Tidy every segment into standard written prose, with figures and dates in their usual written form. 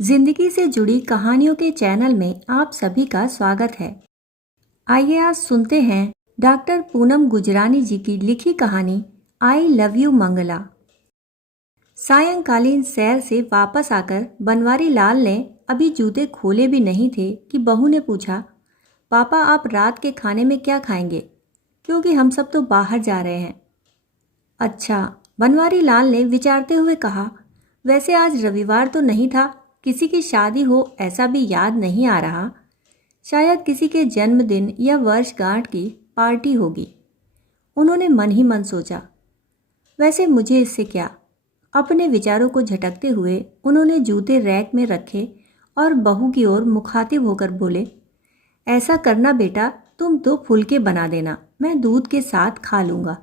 जिंदगी से जुड़ी कहानियों के चैनल में आप सभी का स्वागत है। आइए आज सुनते हैं डॉक्टर पूनम गुजरानी जी की लिखी कहानी आई लव यू मंगला। सायंकालीन सैर से वापस आकर बनवारी लाल ने अभी जूते खोले भी नहीं थे कि बहू ने पूछा, पापा आप रात के खाने में क्या खाएंगे, क्योंकि हम सब तो बाहर जा रहे हैं। अच्छा, बनवारी लाल ने विचारते हुए कहा, वैसे आज रविवार तो नहीं था, किसी की शादी हो ऐसा भी याद नहीं आ रहा। शायद किसी के जन्मदिन या वर्षगांठ की पार्टी होगी। उन्होंने मन ही मन सोचा, वैसे मुझे इससे क्या। अपने विचारों को झटकते हुए उन्होंने जूते रैक में रखे और बहू की ओर मुखातिब होकर बोले, ऐसा करना बेटा, तुम 2 फुलके बना देना, मैं दूध के साथ खा लूँगा।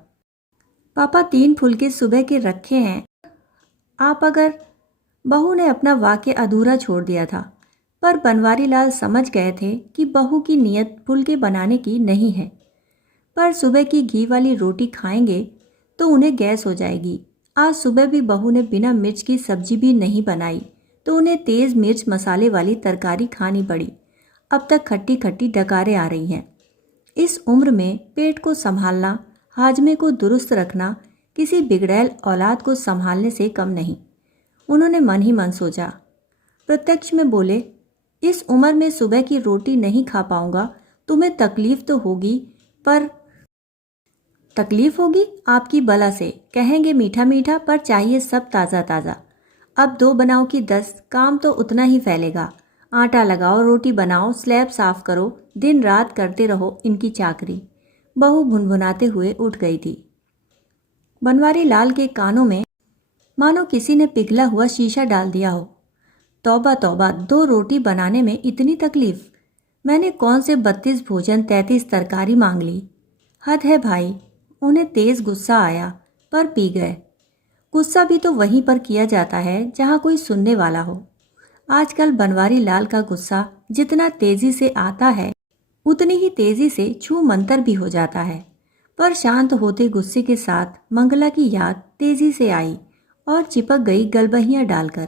पापा 3 फुलके सुबह के रखे हैं, आप अगर। बहू ने अपना वाक्य अधूरा छोड़ दिया था, पर बनवारी लाल समझ गए थे कि बहू की नीयत फुलके बनाने की नहीं है। पर सुबह की घी वाली रोटी खाएंगे तो उन्हें गैस हो जाएगी। आज सुबह भी बहू ने बिना मिर्च की सब्जी भी नहीं बनाई तो उन्हें तेज़ मिर्च मसाले वाली तरकारी खानी पड़ी। अब तक खट्टी खट्टी डकारें आ रही हैं। इस उम्र में पेट को संभालना, हाजमे को दुरुस्त रखना किसी बिगड़ैल औलाद को संभालने से कम नहीं। उन्होंने मन ही मन सोचा। प्रत्यक्ष में बोले, इस उम्र में सुबह की रोटी नहीं खा पाऊंगा, तुम्हें तकलीफ तो होगी, पर तकलीफ होगी आपकी बला से, कहेंगे मीठा मीठा पर चाहिए सब ताज़ा ताज़ा। अब 2 बनाओ कि 10, काम तो उतना ही फैलेगा। आटा लगाओ, रोटी बनाओ, स्लैब साफ करो, दिन रात करते रहो इनकी चाकरी। बहू भुनभुनाते हुए उठ गई थी। बनवारी लाल के कानों में मानो किसी ने पिघला हुआ शीशा डाल दिया हो। तौबा तौबा, 2 रोटी बनाने में इतनी तकलीफ। मैंने कौन से 32 भोजन 33 तरकारी मांग ली। हद है भाई। उन्हें तेज गुस्सा आया, पर पी गए। गुस्सा भी तो वहीं पर किया जाता है जहाँ कोई सुनने वाला हो। आजकल बनवारी लाल का गुस्सा जितना तेजी से आता है उतनी ही तेजी से छू मंतर भी हो जाता है। पर शांत होते गुस्से के साथ मंगला की याद तेजी से आई और चिपक गई गलबहियाँ डालकर।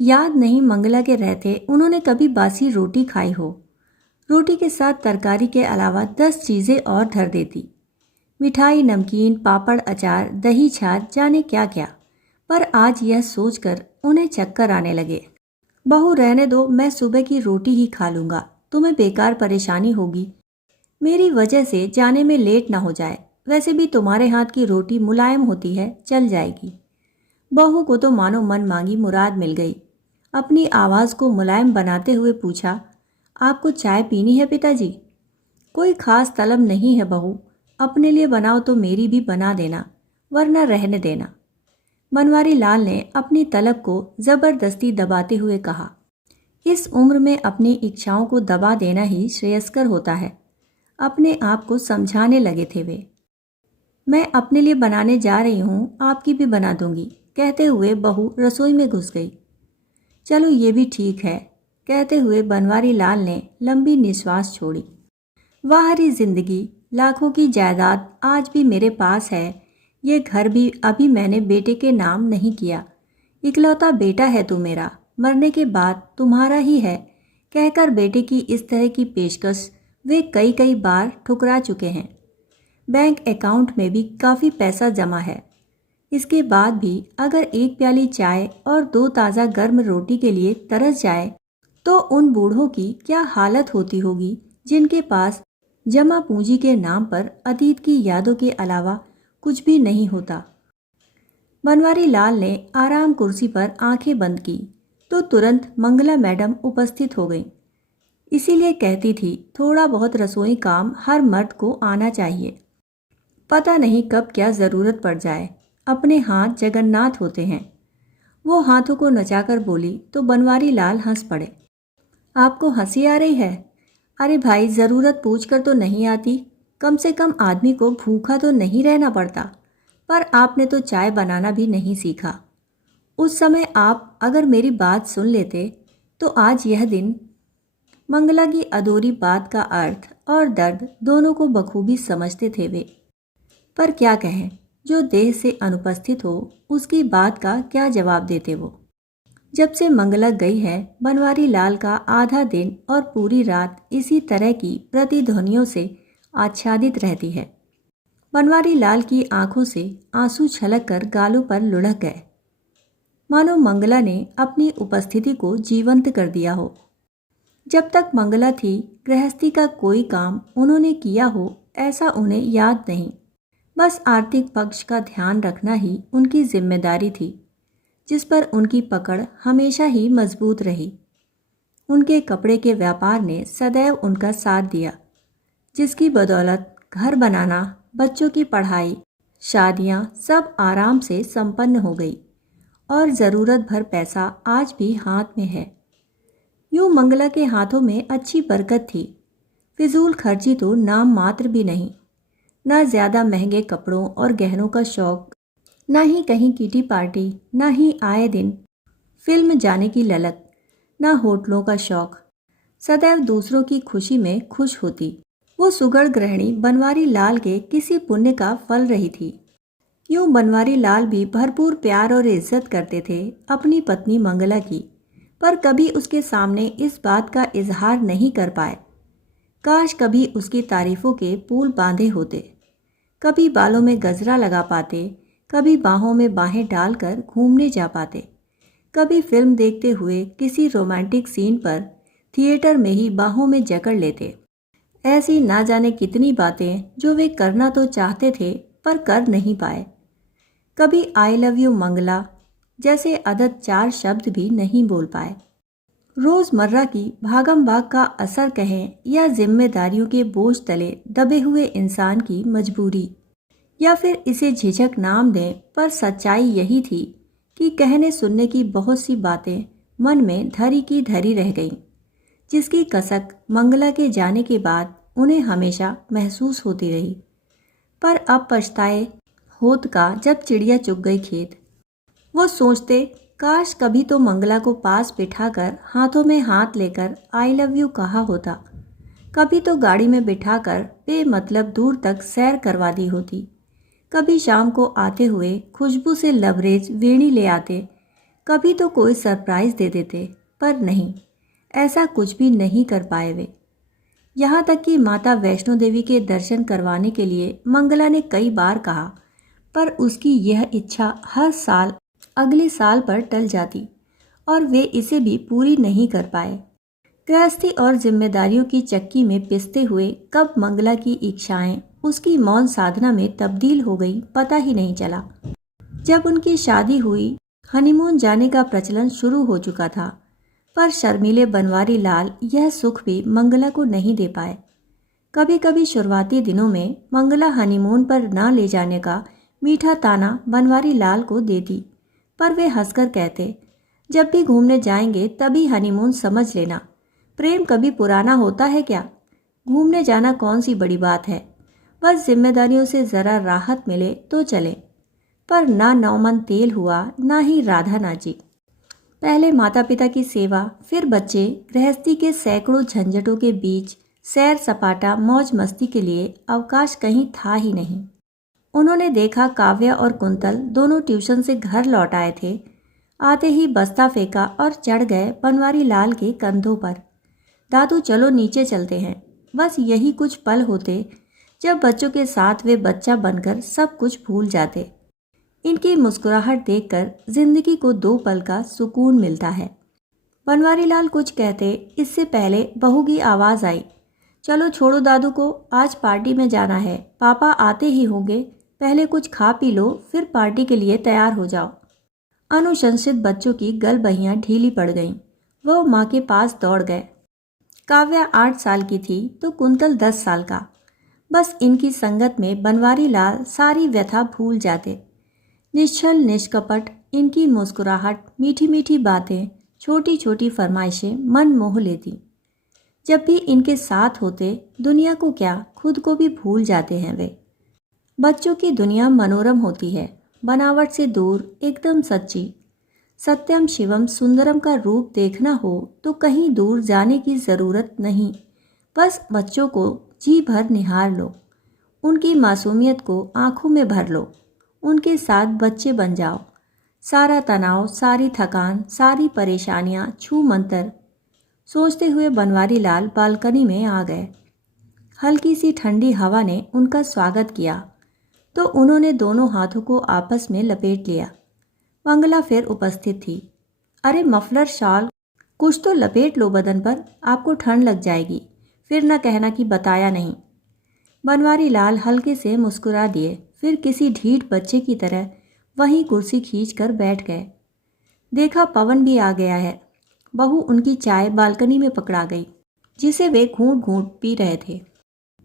याद नहीं मंगला के रहते उन्होंने कभी बासी रोटी खाई हो। रोटी के साथ तरकारी के अलावा 10 चीज़ें और धर देती, मिठाई, नमकीन, पापड़, अचार, दही, छाछ, जाने क्या क्या। पर आज यह सोचकर उन्हें चक्कर आने लगे। बहू रहने दो, मैं सुबह की रोटी ही खा लूँगा, तुम्हें बेकार परेशानी होगी। मेरी वजह से जाने में लेट ना हो जाए, वैसे भी तुम्हारे हाथ की रोटी मुलायम होती है, चल जाएगी। बहू को तो मानो मन मांगी मुराद मिल गई। अपनी आवाज़ को मुलायम बनाते हुए पूछा, आपको चाय पीनी है पिताजी? कोई खास तलब नहीं है बहू, अपने लिए बनाओ तो मेरी भी बना देना, वरना रहने देना। बनवारी लाल ने अपनी तलब को ज़बरदस्ती दबाते हुए कहा। इस उम्र में अपनी इच्छाओं को दबा देना ही श्रेयस्कर होता है। अपने आप को समझाने लगे थे वे। मैं अपने लिए बनाने जा रही हूँ, आपकी भी बना दूंगी, कहते हुए बहू रसोई में घुस गई। चलो ये भी ठीक है, कहते हुए बनवारी लाल ने लंबी निश्वास छोड़ी। वाहरी जिंदगी, लाखों की जायदाद आज भी मेरे पास है, ये घर भी अभी मैंने बेटे के नाम नहीं किया। इकलौता बेटा है तू मेरा, मरने के बाद तुम्हारा ही है, कहकर बेटे की इस तरह की पेशकश वे कई कई बार ठुकरा चुके हैं। बैंक अकाउंट में भी काफ़ी पैसा जमा है। इसके बाद भी अगर 1 प्याली चाय और 2 ताज़ा गर्म रोटी के लिए तरस जाए तो उन बूढ़ों की क्या हालत होती होगी जिनके पास जमा पूंजी के नाम पर अतीत की यादों के अलावा कुछ भी नहीं होता। बनवारी लाल ने आराम कुर्सी पर आंखें बंद की तो तुरंत मंगला मैडम उपस्थित हो गई। इसीलिए कहती थी, थोड़ा बहुत रसोई काम हर मर्द को आना चाहिए, पता नहीं कब क्या ज़रूरत पड़ जाए। अपने हाथ जगन्नाथ होते हैं। वो हाथों को नचाकर बोली तो बनवारी लाल हंस पड़े। आपको हंसी आ रही है? अरे भाई, ज़रूरत पूछकर तो नहीं आती, कम से कम आदमी को भूखा तो नहीं रहना पड़ता। पर आपने तो चाय बनाना भी नहीं सीखा। उस समय आप अगर मेरी बात सुन लेते तो आज यह दिन। मंगला की अधूरी बात का अर्थ और दर्द दोनों को बखूबी समझते थे वे। पर क्या कहें, जो देह से अनुपस्थित हो उसकी बात का क्या जवाब देते वो। जब से मंगला गई है, बनवारी लाल का आधा दिन और पूरी रात इसी तरह की प्रतिध्वनियों से आच्छादित रहती है। बनवारी लाल की आंखों से आंसू छलक कर गालों पर लुढ़क गए, मानो मंगला ने अपनी उपस्थिति को जीवंत कर दिया हो। जब तक मंगला थी, गृहस्थी का कोई काम उन्होंने किया हो ऐसा उन्हें याद नहीं। बस आर्थिक पक्ष का ध्यान रखना ही उनकी जिम्मेदारी थी, जिस पर उनकी पकड़ हमेशा ही मजबूत रही। उनके कपड़े के व्यापार ने सदैव उनका साथ दिया, जिसकी बदौलत घर बनाना, बच्चों की पढ़ाई, शादियां सब आराम से संपन्न हो गई और ज़रूरत भर पैसा आज भी हाथ में है। यूँ मंगला के हाथों में अच्छी बरकत थी। फिजूल खर्ची तो नाम मात्र भी नहीं। ना ज़्यादा महंगे कपड़ों और गहनों का शौक, ना ही कहीं किटी पार्टी, ना ही आए दिन फिल्म जाने की ललक, ना होटलों का शौक। सदैव दूसरों की खुशी में खुश होती। वो सुगढ़ गृहिणी बनवारी लाल के किसी पुण्य का फल रही थी। यूँ बनवारी लाल भी भरपूर प्यार और इज्जत करते थे अपनी पत्नी मंगला की, पर कभी उसके सामने इस बात का इजहार नहीं कर पाए। काश कभी उसकी तारीफों के पुल बांधे होते। कभी बालों में गजरा लगा पाते, कभी बाहों में बाहें डालकर घूमने जा पाते, कभी फिल्म देखते हुए किसी रोमांटिक सीन पर थिएटर में ही बाहों में जकड़ लेते। ऐसी ना जाने कितनी बातें जो वे करना तो चाहते थे पर कर नहीं पाए। कभी आई लव यू मंगला जैसे अदद 4 शब्द भी नहीं बोल पाए। रोज़मर्रा की भागम भाग का असर कहें या जिम्मेदारियों के बोझ तले दबे हुए इंसान की मजबूरी, या फिर इसे झिझक नाम दें, पर सच्चाई यही थी कि कहने सुनने की बहुत सी बातें मन में धरी की धरी रह गईं, जिसकी कसक मंगला के जाने के बाद उन्हें हमेशा महसूस होती रही। पर अब पछताए होत का जब चिड़िया चुग गई खेत। वो सोचते, काश कभी तो मंगला को पास बिठाकर हाथों में हाथ लेकर आई लव यू कहा होता। कभी तो गाड़ी में बिठाकर बेमतलब दूर तक सैर करवा दी होती। कभी शाम को आते हुए खुशबू से लबरेज वीणी ले आते। कभी तो कोई सरप्राइज दे देते, पर नहीं, ऐसा कुछ भी नहीं कर पाए वे। यहाँ तक कि माता वैष्णो देवी के दर्शन करवाने के लिए मंगला ने कई बार कहा, पर उसकी यह इच्छा हर साल अगले साल पर टल जाती और वे इसे भी पूरी नहीं कर पाए। गृहस्थी और जिम्मेदारियों की चक्की में पिसते हुए कब मंगला की इच्छाएं उसकी मौन साधना में तब्दील हो गई, पता ही नहीं चला। जब उनकी शादी हुई, हनीमून जाने का प्रचलन शुरू हो चुका था, पर शर्मीले बनवारी लाल यह सुख भी मंगला को नहीं दे पाए। कभी कभी शुरुआती दिनों में मंगला हनीमून पर ना ले जाने का मीठा ताना बनवारी लाल को देती, पर वे हंसकर कहते, जब भी घूमने जाएंगे तभी हनीमून समझ लेना। प्रेम कभी पुराना होता है क्या? घूमने जाना कौन सी बड़ी बात है, बस जिम्मेदारियों से ज़रा राहत मिले तो चले। पर ना नौमन तेल हुआ, ना ही राधा नाची। पहले माता पिता की सेवा, फिर बच्चे, गृहस्थी के सैकड़ों झंझटों के बीच सैर सपाटा मौज मस्ती के लिए अवकाश कहीं था ही नहीं। उन्होंने देखा काव्या और कुंतल दोनों ट्यूशन से घर लौट आए थे। आते ही बस्ता फेंका और चढ़ गए बनवारी लाल के कंधों पर। दादू चलो नीचे चलते हैं। बस यही कुछ पल होते जब बच्चों के साथ वे बच्चा बनकर सब कुछ भूल जाते। इनकी मुस्कुराहट देखकर जिंदगी को 2 पल का सुकून मिलता है। बनवारी लाल कुछ कहते, इससे पहले बहू की आवाज़ आई, चलो छोड़ो दादू को, आज पार्टी में जाना है, पापा आते ही होंगे, पहले कुछ खा पी लो, फिर पार्टी के लिए तैयार हो जाओ। अनुशंसित बच्चों की गलबहियाँ ढीली पड़ गईं। वह माँ के पास दौड़ गए। काव्या 8 साल की थी तो कुंतल 10 साल का। बस इनकी संगत में बनवारी लाल सारी व्यथा भूल जाते। निश्चल निष्कपट इनकी मुस्कुराहट, मीठी मीठी बातें, छोटी छोटी फरमाइशें मन मोह लेती। जब भी इनके साथ होते, दुनिया को क्या, खुद को भी भूल जाते हैं वे। बच्चों की दुनिया मनोरम होती है, बनावट से दूर, एकदम सच्ची। सत्यम शिवम सुंदरम का रूप देखना हो तो कहीं दूर जाने की ज़रूरत नहीं, बस बच्चों को जी भर निहार लो, उनकी मासूमियत को आंखों में भर लो, उनके साथ बच्चे बन जाओ। सारा तनाव, सारी थकान, सारी परेशानियां छू मंतर सोचते हुए बनवारी लाल बालकनी में आ गए। हल्की सी ठंडी हवा ने उनका स्वागत किया तो उन्होंने दोनों हाथों को आपस में लपेट लिया। मंगला फिर उपस्थित थी। अरे मफलर, शॉल कुछ तो लपेट लो बदन पर, आपको ठंड लग जाएगी, फिर न कहना कि बताया नहीं। बनवारी लाल हल्के से मुस्कुरा दिए, फिर किसी ढीठ बच्चे की तरह वहीं कुर्सी खींचकर बैठ गए। देखा पवन भी आ गया है। बहू उनकी चाय बालकनी में पकड़ा गई, जिसे वे घूंट घूंट पी रहे थे।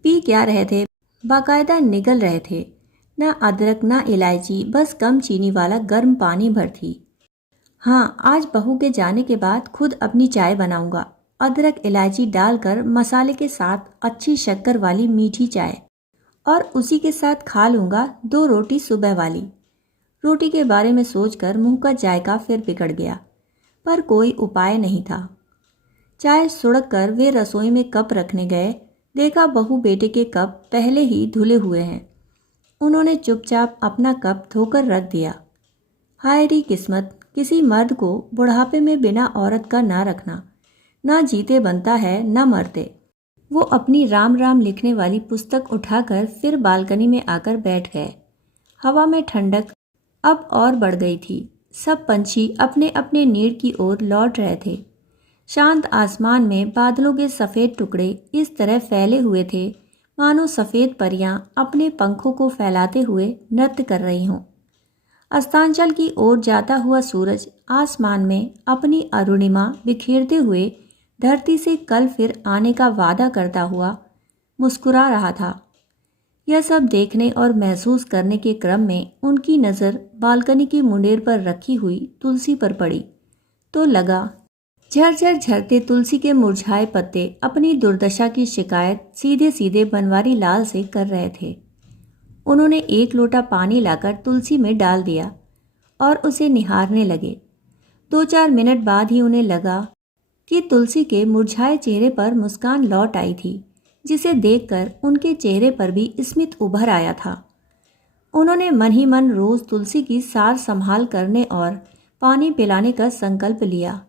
पी क्या रहे थे, बाकायदा निगल रहे थे। ना अदरक ना इलायची, बस कम चीनी वाला गर्म पानी भर थी। हाँ, आज बहू के जाने के बाद खुद अपनी चाय बनाऊंगा। अदरक इलायची डालकर मसाले के साथ अच्छी शक्कर वाली मीठी चाय, और उसी के साथ खा लूँगा 2 रोटी सुबह वाली। रोटी के बारे में सोचकर मुंह का जायका फिर बिगड़ गया, पर कोई उपाय नहीं था। चाय सुड़क कर वे रसोई में कप रखने गए। देखा बहू बेटे के कप पहले ही धुले हुए हैं। उन्होंने चुपचाप अपना कप धोकर रख दिया। हाय री किस्मत, किसी मर्द को बुढ़ापे में बिना औरत का ना रखना। ना जीते बनता है ना मरते। वो अपनी राम राम लिखने वाली पुस्तक उठाकर फिर बालकनी में आकर बैठ गए। हवा में ठंडक अब और बढ़ गई थी। सब पंछी अपने अपने नीड़ की ओर लौट रहे थे। शांत आसमान में बादलों के सफ़ेद टुकड़े इस तरह फैले हुए थे मानो सफ़ेद परियां अपने पंखों को फैलाते हुए नृत्य कर रही हों। अस्तांचल की ओर जाता हुआ सूरज आसमान में अपनी अरुणिमा बिखेरते हुए धरती से कल फिर आने का वादा करता हुआ मुस्कुरा रहा था। यह सब देखने और महसूस करने के क्रम में उनकी नज़र बालकनी की मुंडेर पर रखी हुई तुलसी पर पड़ी तो लगा झरझर झरते तुलसी के मुरझाए पत्ते अपनी दुर्दशा की शिकायत सीधे सीधे बनवारी लाल से कर रहे थे। उन्होंने 1 लोटा पानी लाकर तुलसी में डाल दिया और उसे निहारने लगे। 2-4 मिनट बाद ही उन्हें लगा कि तुलसी के मुरझाए चेहरे पर मुस्कान लौट आई थी, जिसे देखकर उनके चेहरे पर भी स्मित उभर आया था। उन्होंने मन ही मन रोज तुलसी की सार संभाल करने और पानी पिलाने का संकल्प लिया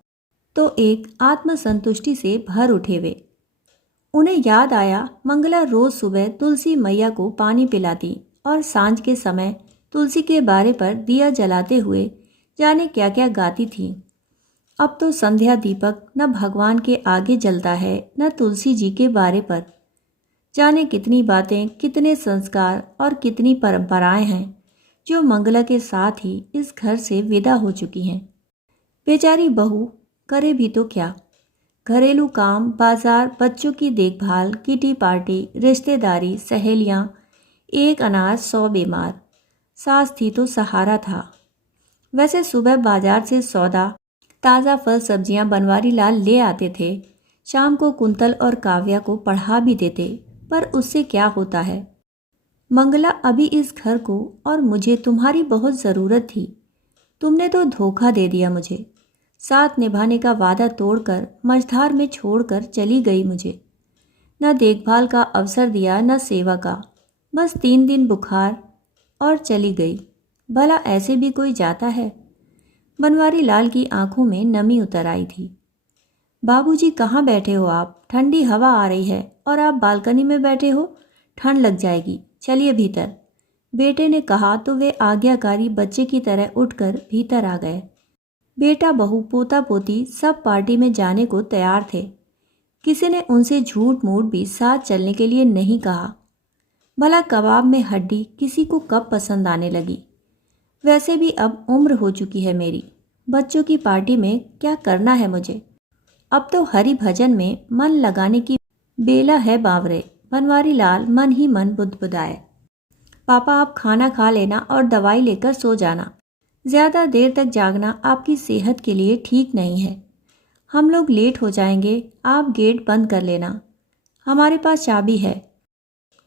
तो एक आत्मसंतुष्टि से भर उठे वे। उन्हें याद आया मंगला रोज सुबह तुलसी मैया को पानी पिलाती और सांझ के समय तुलसी के बारे पर दिया जलाते हुए जाने क्या क्या गाती थी। अब तो संध्या दीपक न भगवान के आगे जलता है न तुलसी जी के बारे पर। जाने कितनी बातें, कितने संस्कार और कितनी परंपराएं हैं जो मंगला के साथ ही इस घर से विदा हो चुकी हैं। बेचारी बहू करे भी तो क्या। घरेलू काम, बाजार, बच्चों की देखभाल, किटी पार्टी, रिश्तेदारी, सहेलियां, 1 अनाज 100 बीमार। सास थी तो सहारा था। वैसे सुबह बाजार से सौदा, ताज़ा फल सब्जियां बनवारी लाल ले आते थे। शाम को कुंतल और काव्या को पढ़ा भी देते, पर उससे क्या होता है। मंगला, अभी इस घर को और मुझे तुम्हारी बहुत ज़रूरत थी। तुमने तो धोखा दे दिया मुझे। साथ निभाने का वादा तोड़कर मझधार में छोड़कर चली गई मुझे। न देखभाल का अवसर दिया न सेवा का। बस 3 दिन बुखार और चली गई। भला ऐसे भी कोई जाता है। बनवारी लाल की आंखों में नमी उतर आई थी। बाबूजी, कहाँ बैठे हो आप? ठंडी हवा आ रही है और आप बालकनी में बैठे हो। ठंड लग जाएगी, चलिए भीतर। बेटे ने कहा तो वे आज्ञाकारी बच्चे की तरह उठकर भीतर आ गए। बेटा, बहू, पोता पोती सब पार्टी में जाने को तैयार थे। किसी ने उनसे झूठ मूठ भी साथ चलने के लिए नहीं कहा। भला कबाब में हड्डी किसी को कब पसंद आने लगी। वैसे भी अब उम्र हो चुकी है मेरी। बच्चों की पार्टी में क्या करना है मुझे। अब तो हरि भजन में मन लगाने की बेला है बावरे। बनवारी लाल मन ही मन बुदबुदाए। पापा, आप खाना खा लेना और दवाई लेकर सो जाना। ज़्यादा देर तक जागना आपकी सेहत के लिए ठीक नहीं है। हम लोग लेट हो जाएंगे, आप गेट बंद कर लेना। हमारे पास चाबी है।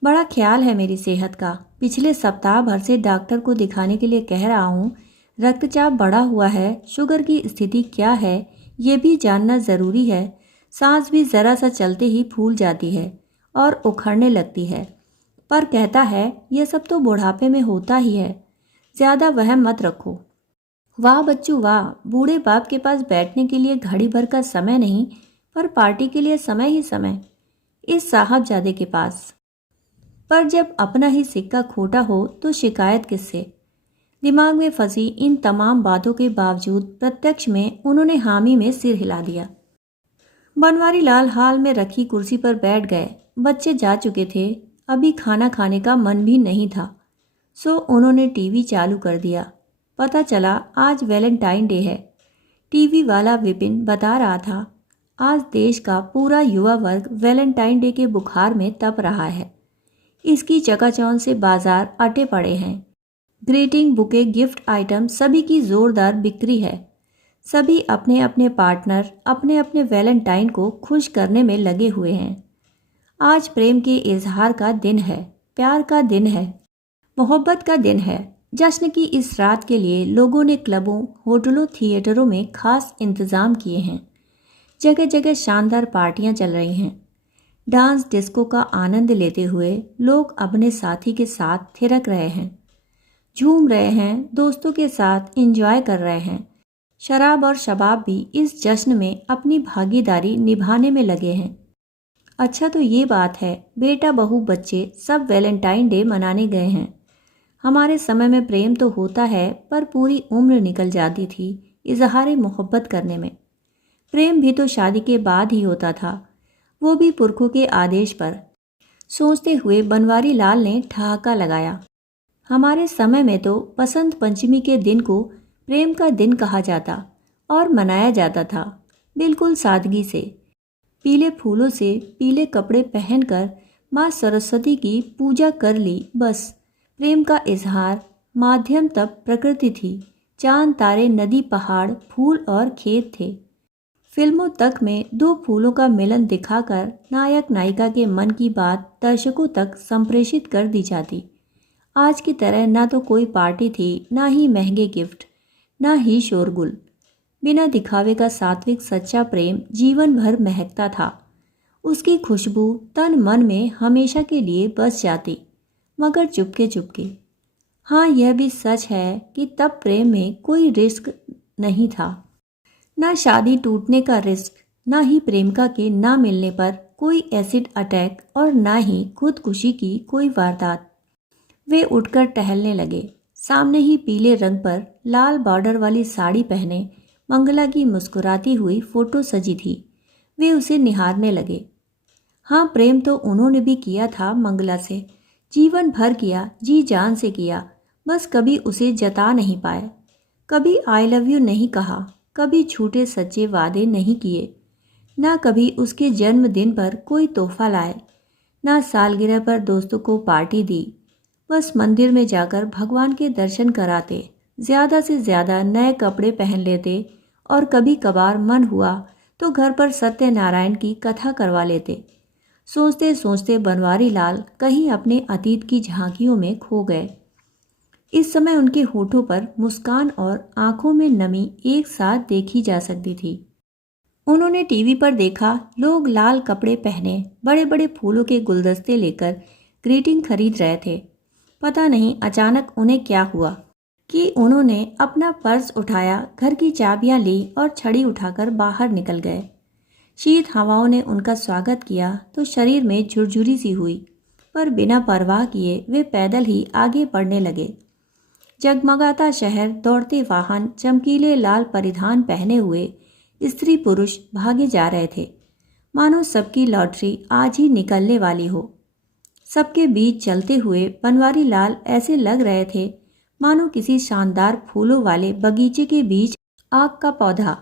बड़ा ख्याल है मेरी सेहत का। पिछले सप्ताह भर से डॉक्टर को दिखाने के लिए कह रहा हूँ। रक्तचाप बढ़ा हुआ है, शुगर की स्थिति क्या है ये भी जानना ज़रूरी है। सांस भी ज़रा सा चलते ही फूल जाती है और उखड़ने लगती है। पर कहता है यह सब तो बुढ़ापे में होता ही है। ज़्यादा वहम मत रखो। वाह बच्चू वाह, बूढ़े बाप के पास बैठने के लिए घड़ी भर का समय नहीं, पर पार्टी के लिए समय ही समय इस साहबजादे के पास। पर जब अपना ही सिक्का खोटा हो तो शिकायत किससे? दिमाग में फंसी इन तमाम बातों के बावजूद प्रत्यक्ष में उन्होंने हामी में सिर हिला दिया। बनवारी लाल हाल में रखी कुर्सी पर बैठ गए। बच्चे जा चुके थे, अभी खाना खाने का मन भी नहीं था, सो उन्होंने टीवी चालू कर दिया। पता चला आज वैलेंटाइन डे है। टीवी वाला विपिन बता रहा था, आज देश का पूरा युवा वर्ग वैलेंटाइन डे के बुखार में तप रहा है। इसकी चकाचौंध से बाजार अटे पड़े हैं। ग्रीटिंग बुके, गिफ्ट आइटम सभी की जोरदार बिक्री है। सभी अपने अपने पार्टनर, अपने अपने वैलेंटाइन को खुश करने में लगे हुए हैं। आज प्रेम के इजहार का दिन है, प्यार का दिन है, मोहब्बत का दिन है। जश्न की इस रात के लिए लोगों ने क्लबों, होटलों, थिएटरों में खास इंतजाम किए हैं। जगह जगह शानदार पार्टियां चल रही हैं। डांस डिस्को का आनंद लेते हुए लोग अपने साथी के साथ थिरक रहे हैं, झूम रहे हैं, दोस्तों के साथ एंजॉय कर रहे हैं। शराब और शबाब भी इस जश्न में अपनी भागीदारी निभाने में लगे हैं। अच्छा तो ये बात है, बेटा बहू बच्चे सब वैलेंटाइन डे मनाने गए हैं। हमारे समय में प्रेम तो होता है, पर पूरी उम्र निकल जाती थी इजहार मोहब्बत करने में। प्रेम भी तो शादी के बाद ही होता था, वो भी पुरखों के आदेश पर। सोचते हुए बनवारी लाल ने ठहाका लगाया। हमारे समय में तो बसंत पंचमी के दिन को प्रेम का दिन कहा जाता और मनाया जाता था, बिल्कुल सादगी से। पीले फूलों से पीले कपड़े पहनकर माँ सरस्वती की पूजा कर ली, बस। प्रेम का इजहार माध्यम तब प्रकृति थी। चांद तारे, नदी, पहाड़, फूल और खेत थे। फिल्मों तक में दो फूलों का मिलन दिखाकर नायक नायिका के मन की बात दर्शकों तक संप्रेषित कर दी जाती। आज की तरह ना तो कोई पार्टी थी, ना ही महंगे गिफ्ट, ना ही शोरगुल। बिना दिखावे का सात्विक सच्चा प्रेम जीवन भर महकता था। उसकी खुशबू तन मन में हमेशा के लिए बस जाती, मगर चुपके चुपके। हाँ, यह भी सच है कि तब प्रेम में कोई रिस्क नहीं था, ना शादी टूटने का रिस्क, ना ही प्रेमिका के ना मिलने पर कोई एसिड अटैक और ना ही खुदकुशी की कोई वारदात। वे उठकर टहलने लगे। सामने ही पीले रंग पर लाल बॉर्डर वाली साड़ी पहने मंगला की मुस्कुराती हुई फोटो सजी थी। वे उसे निहारने लगे। हाँ, प्रेम तो उन्होंने भी किया था मंगला से, जीवन भर किया, जी जान से किया, बस कभी उसे जता नहीं पाए। कभी आई लव यू नहीं कहा, कभी झूठे सच्चे वादे नहीं किए, ना कभी उसके जन्मदिन पर कोई तोहफा लाए, ना सालगिरह पर दोस्तों को पार्टी दी। बस मंदिर में जाकर भगवान के दर्शन कराते, ज़्यादा से ज़्यादा नए कपड़े पहन लेते और कभी कभार मन हुआ तो घर पर सत्यनारायण की कथा करवा लेते। सोचते सोचते बनवारी लाल कहीं अपने अतीत की झांकियों में खो गए। इस समय उनके होठों पर मुस्कान और आंखों में नमी एक साथ देखी जा सकती थी। उन्होंने टीवी पर देखा, लोग लाल कपड़े पहने बड़े बड़े फूलों के गुलदस्ते लेकर ग्रीटिंग खरीद रहे थे। पता नहीं अचानक उन्हें क्या हुआ कि उन्होंने अपना पर्स उठाया, घर की चाबियां ली और छड़ी उठाकर बाहर निकल गए। शीत हवाओं ने उनका स्वागत किया तो शरीर में झुरझुरी सी हुई, पर बिना परवाह किए वे पैदल ही आगे बढ़ने लगे। जगमगाता शहर, दौड़ते वाहन, चमकीले लाल परिधान पहने हुए स्त्री पुरुष भागे जा रहे थे, मानो सबकी लॉटरी आज ही निकलने वाली हो। सबके बीच चलते हुए बनवारी लाल ऐसे लग रहे थे मानो किसी शानदार फूलों वाले बगीचे के बीच आग का पौधा।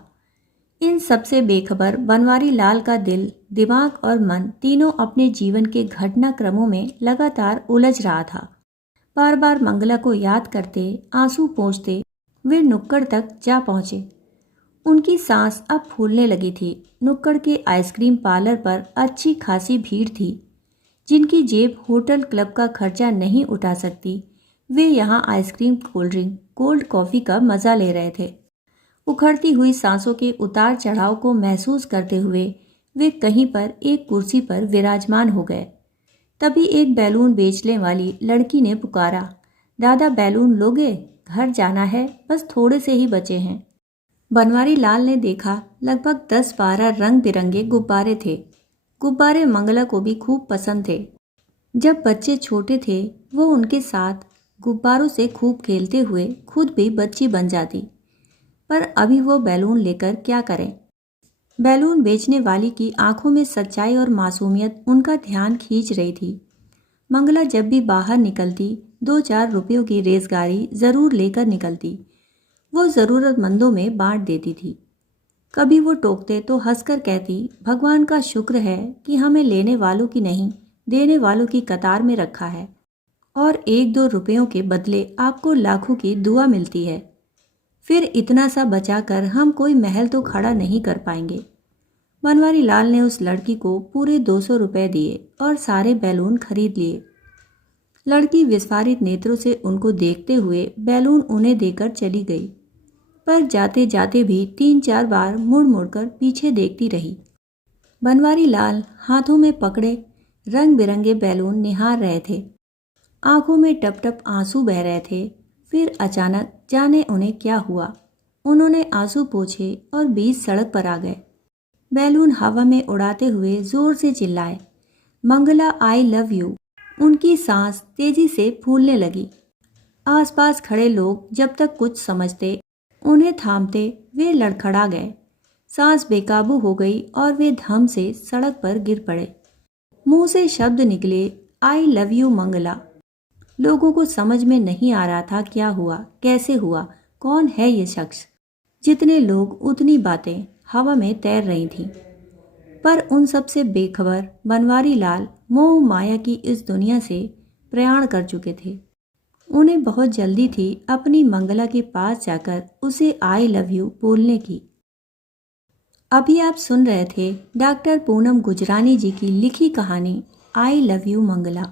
इन सबसे बेखबर बनवारी लाल का दिल, दिमाग और मन तीनों अपने जीवन के घटनाक्रमों में लगातार उलझ रहा था। बार बार मंगला को याद करते, आंसू पोंछते वे नुक्कड़ तक जा पहुंचे। उनकी सांस अब फूलने लगी थी। नुक्कड़ के आइसक्रीम पार्लर पर अच्छी खासी भीड़ थी। जिनकी जेब होटल क्लब का खर्चा नहीं उठा सकती, वे यहाँ ice cream, cold drink, cold coffee का मज़ा ले रहे थे। उखड़ती हुई सांसों के उतार चढ़ाव को महसूस करते हुए वे कहीं पर एक कुर्सी पर विराजमान हो गए। तभी एक बैलून बेचने वाली लड़की ने पुकारा, दादा बैलून लोगे? घर जाना है, बस थोड़े से ही बचे हैं। बनवारी लाल ने देखा लगभग 10-12 रंग बिरंगे गुब्बारे थे। गुब्बारे मंगला को भी खूब पसंद थे। जब बच्चे छोटे थे वो उनके साथ गुब्बारों से खूब खेलते हुए खुद भी बच्ची बन जाती। पर अभी वो बैलून लेकर क्या करें। बैलून बेचने वाली की आंखों में सच्चाई और मासूमियत उनका ध्यान खींच रही थी। मंगला जब भी बाहर निकलती 2-4 रुपयों की रेज़गारी ज़रूर लेकर निकलती। वो ज़रूरतमंदों में बांट देती थी। कभी वो टोकते तो हंसकर कहती, भगवान का शुक्र है कि हमें लेने वालों की नहीं देने वालों की कतार में रखा है, और 1-2 रुपयों के बदले आपको लाखों की दुआ मिलती है। फिर इतना सा बचाकर हम कोई महल तो खड़ा नहीं कर पाएंगे। बनवारी लाल ने उस लड़की को पूरे 200 रुपये दिए और सारे बैलून खरीद लिए। लड़की विस्फारित नेत्रों से उनको देखते हुए बैलून उन्हें देकर चली गई, पर जाते जाते भी 3-4 बार मुड़ मुड़कर पीछे देखती रही। बनवारी लाल हाथों में पकड़े रंग बिरंगे बैलून निहार रहे थे। आंखों में टप टप आंसू बह रहे थे। फिर अचानक जाने उन्हें क्या हुआ, उन्होंने आंसू पोंछे और बीच सड़क पर आ गए। बैलून हवा में उड़ाते हुए जोर से चिल्लाए, मंगला आई लव यू। उनकी सांस तेजी से फूलने लगी। आसपास खड़े लोग जब तक कुछ समझते उन्हें थामते वे लड़खड़ा गए। सांस बेकाबू हो गई और वे धम से सड़क पर गिर पड़े। मुंह से शब्द निकले, आई लव यू मंगला। लोगों को समझ में नहीं आ रहा था क्या हुआ, कैसे हुआ, कौन है ये शख्स। जितने लोग उतनी बातें हवा में तैर रही थीं। पर उन सब से बेखबर बनवारी लाल मोह माया की इस दुनिया से प्रयाण कर चुके थे। उन्हें बहुत जल्दी थी अपनी मंगला के पास जाकर उसे आई लव यू बोलने की। अभी आप सुन रहे थे डॉक्टर पूनम गुजरानी जी की लिखी कहानी आई लव यू मंगला।